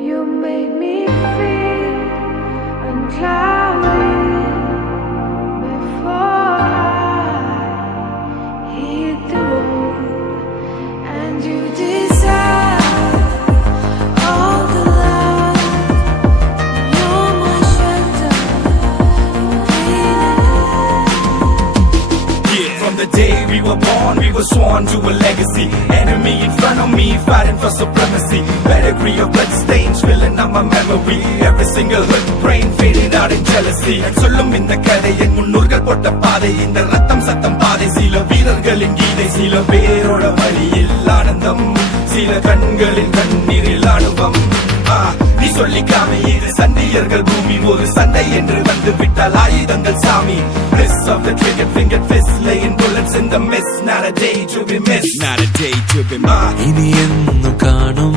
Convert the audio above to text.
You made me feel unclouded before I hit the road, and you deserve all the love. You're my shelter, From the day we were born, we were sworn to a legacy. Enemy in front of me, fighting for supremacy. Pedigree of blood stains filling up my memory. Every single hood brain fading out in jealousy. சொல்லும் இந்த கதை என் முன்னோர்கள் போட்ட பாதை. இந்த ரத்தம் சத்தம் பாதை. சில வீரர்களின் கீதை, சில பேரோட வழியில் ஆனந்தம், சில கண்களின் கண்ணீரில் ஆணுவம். நீ சொல்லிக்காம இது சண்டியர்கள் பூமி, ஒரு சண்டை என்று வந்து விட்டால் ஆயுதங்கள் சாமி. Bliss of the trigger finger fist, laying bullets in the mist. Not a day to be missed, not a day to be missed. ഇനി എന്നു കാണും